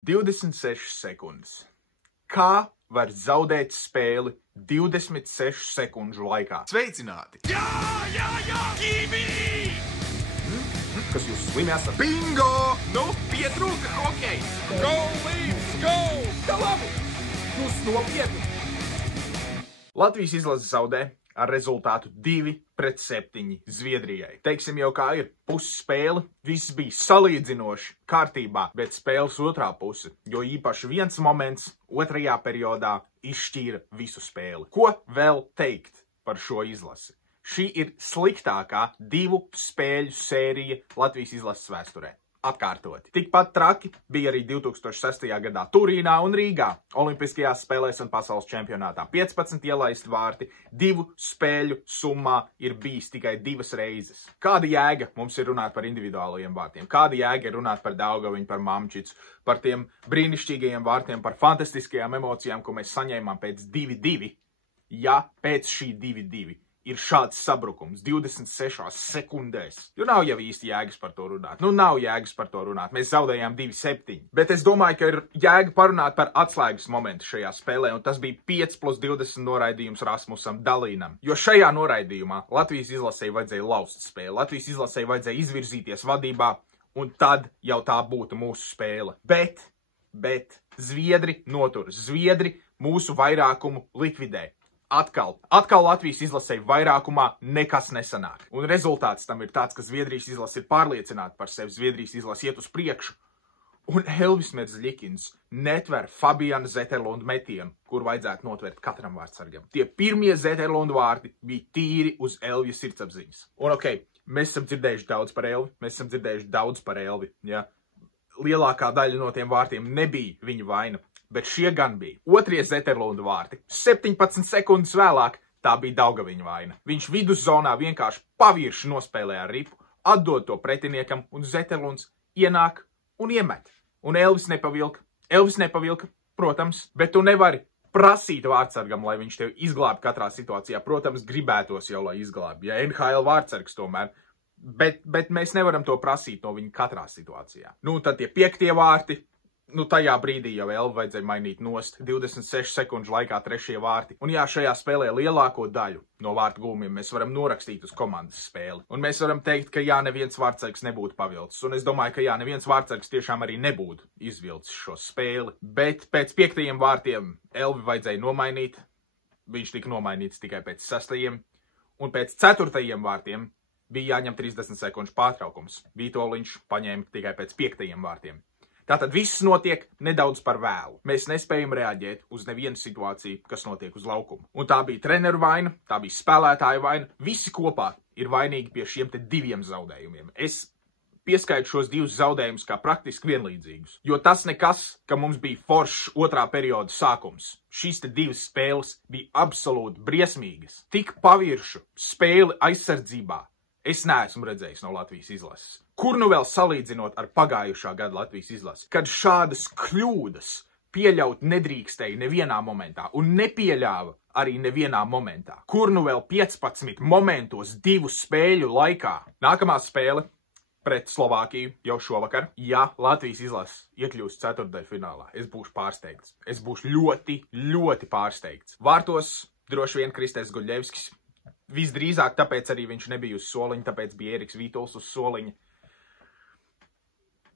26 sekundes. Kā var zaudēt spēli 26 sekundžu laikā? Sveicināti! Jā! Kimi! Kas jūs slimi esat? Bingo! Nu, pietrūka hokejs! Go, Leafs, go! Tā labi! Jūs nopietni! Latvijas izlase zaudē ar rezultātu 2-7 Zviedrijai. Teiksim jau kā ir, pusspēle, viss bija salīdzinoši kārtībā, bet spēles otrā puse, jo īpaši viens moments otrajā periodā izšķīra visu spēli. Ko vēl teikt par šo izlasi? Šī ir sliktākā 2 spēļu sērija Latvijas izlases vēsturē. Atkārtoti. Tikpat traki bija arī 2006. gadā Turīnā un Rīgā, Olimpiskajās spēlēs un pasaules čempionātā. 15 ielaisti vārti, 2 spēļu summā ir bijis tikai 2 reizes. Kāda jēga mums ir runāt par individuālajiem vārtiem? Kāda jēga ir runāt par Daugaviņu, par Mamčicu, par tiem brīnišķīgajiem vārtiem, par fantastiskajām emocijām, ko mēs saņēmām pēc 2-2, ja pēc šī 2-2 ir šāds sabrukums 26 sekundēs. Jo nav jau īsti jēgas par to runāt. Nav jēgas par to runāt. Mēs zaudējām 2-7. Bet es domāju, ka ir jēga parunāt par atslēgas momentu šajā spēlē, un tas bija 5+20 noraidījums Rasmusam Dalīnam. Jo šajā noraidījumā Latvijas izlasēji vajadzēja laust spēli. Latvijas izlasēji vajadzēja izvirzīties vadībā, un tad jau tā būtu mūsu spēle. Bet Zviedri noturas. Zviedri mūsu vairākumu likvidē. Atkal Latvijas izlasēji vairākumā nekas nesanāk. Un rezultāts tam ir tāds, ka Zviedrijas izlase ir pārliecināta par sevi. Zviedrijas izlase iet uz priekšu. Un Elvis Merzļikins netver Fabiana Zetterlunda metienu, kur vajadzētu notvert katram vārtsargam. Tie pirmie Zetterlunda vārti bija tīri uz Elvija sirdsapziņas. Un mēs esam dzirdējuši daudz par Elvi. Ja? Lielākā daļa no tiem vārtiem nebija viņa vaina. Bet šie gan bija. Otrie Zetterlunda vārti. 17 sekundes vēlāk tā bija Daugaviņa vaina. Viņš viduszonā vienkārši pavirši nospēlē ar ripu, atdod to pretiniekam, un Zetterlunds ienāk un iemet. Un Elvis nepavilka, protams, bet tu nevari prasīt vārtsargam, lai viņš tevi izglāb katrā situācijā. Protams, gribētos jau, lai izglāb, ja NHL vārtsargs tomēr. Bet mēs nevaram to prasīt no viņa katrā situācijā. Tad tie 5. vārti. Tajā brīdī jau Elvi vajadzēja mainīt nost. 26 sekundžu laikā 3. vārti. Un jā, šajā spēlē lielāko daļu no vārtu gūmiem mēs varam norakstīt uz komandas spēli. Un mēs varam teikt, ka jā, neviens vārtsargs nebūtu pavilcis. Un es domāju, ka jā, neviens vārtsargs tiešām arī nebūtu izvilcis šo spēli. Bet pēc 5. vārtiem Elvi vajadzēja nomainīt. Viņš tika nomainīts tikai pēc 6. Un pēc 4. vārtiem bija jāņem 30 sekundžu pārtraukums. Vītoliņš paņēma tikai pēc 5. vārtiem. Tātad viss notiek nedaudz par vēlu. Mēs nespējam reaģēt uz nevienu situāciju, kas notiek uz laukuma. Un tā bija treneru vaina, tā bija spēlētāju vaina. Visi kopā ir vainīgi pie šiem te 2 zaudējumiem. Es pieskaitu šos 2 zaudējumus kā praktiski vienlīdzīgus. Jo tas nekas, ka mums bija foršs otrā perioda sākums. Šīs te 2 spēles bija absolūti briesmīgas. Tik paviršu spēli aizsardzībā es neesmu redzējis no Latvijas izlases. Kur nu vēl salīdzinot ar pagājušā gada Latvijas izlasi, kad šādas kļūdas pieļaut nedrīkstēja nevienā momentā un nepieļāva arī nevienā momentā. Kur nu vēl 15 momentos 2 spēļu laikā. Nākamā spēle pret Slovākiju jau šovakar. Ja Latvijas izlase iekļūst ceturtdaļfinālā, es būšu pārsteigts. Es būšu ļoti, ļoti pārsteigts. Vārtos droši vien Kristēns Guļevskis. Visdrīzāk tāpēc arī viņš nebija uz soliņa, tāpēc bija Eriks Vītols uz soliņa.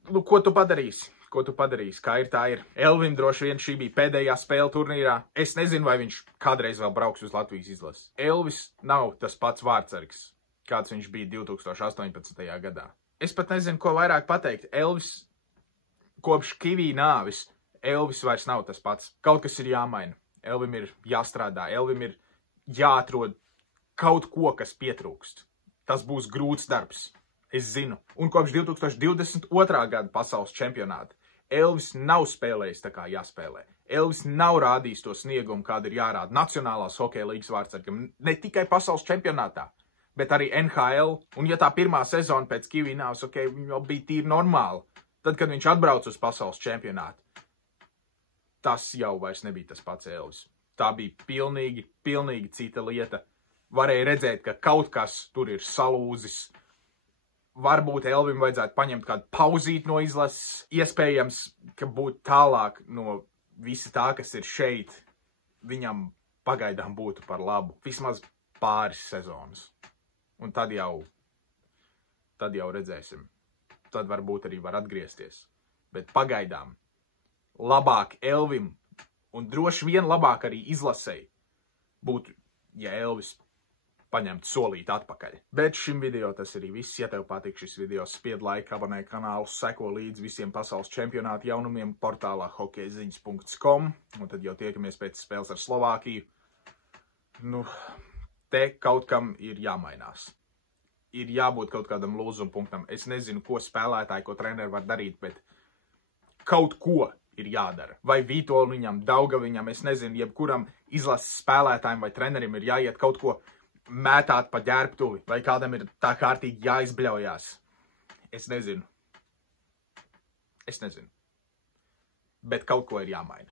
Ko tu padarīsi? Kā ir, tā ir. Elvim droši vien šī bija pēdējā spēle turnīrā. Es nezinu, vai viņš kādreiz vēl brauks uz Latvijas izlases. Elvis nav tas pats vārtsargs, kāds viņš bija 2018. gadā. Es pat nezinu, ko vairāk pateikt. Elvis, kopš Kivī nāvis, Elvis vairs nav tas pats. Kaut kas ir jāmaina. Elvim ir jāstrādā. Elvim ir jāatrod kaut ko, kas pietrūkst. Tas būs grūts darbs. Es zinu. Un kopš 2022. gada pasaules čempionāta Elvis nav spēlējis tā kā jāspēlē. Elvis nav rādījis to sniegumu, kāda ir jārāda Nacionālās hokeja līgas vārtsargam. Ne tikai pasaules čempionātā, bet arī NHL. Un ja tā pirmā sezona pēc Kivī nāves, jau bija tīri normāla, tad, kad viņš atbrauc uz pasaules čempionātu, tas jau vairs nebija tas pats Elvis. Tā bija pilnīgi cita lieta. Varēja redzēt, ka kaut kas tur ir salūzis. varbūt Elvim vajadzētu paņemt kādu pauzīt no izlases. Iespējams, ka būtu tālāk no visa tā, kas ir šeit, viņam pagaidām būtu par labu. Vismaz pāris sezonas. Un tad jau redzēsim. Tad varbūt arī var atgriezties. Bet pagaidām labāk Elvim un droši vien labāk arī izlasēji būtu, ja Elvis paņemt solīt atpakaļ. Bet šim video tas arī viss. Ja tev patīk šis video, spied like, abonē kanālu, seko līdz visiem pasaules čempionāta jaunumiem portālā hokejziņas.com. Un tad jau tiekamies pēc spēles ar Slovākiju. Nu, te kaut kam ir jāmainās. Ir jābūt kaut kādam lūzuma punktam. Es nezinu, ko spēlētāji, ko treneri var darīt, bet kaut ko ir jādara. Vai Vitoļiņam, Daugaviņam, es nezinu, jebkuram izlases spēlētājiem vai trenerim ir jāiet kaut ko mētāt pa ģērbtuvi, vai kādam ir tā kārtīgi jāizbļaujās. Es nezinu. Bet kaut ko ir jāmaina.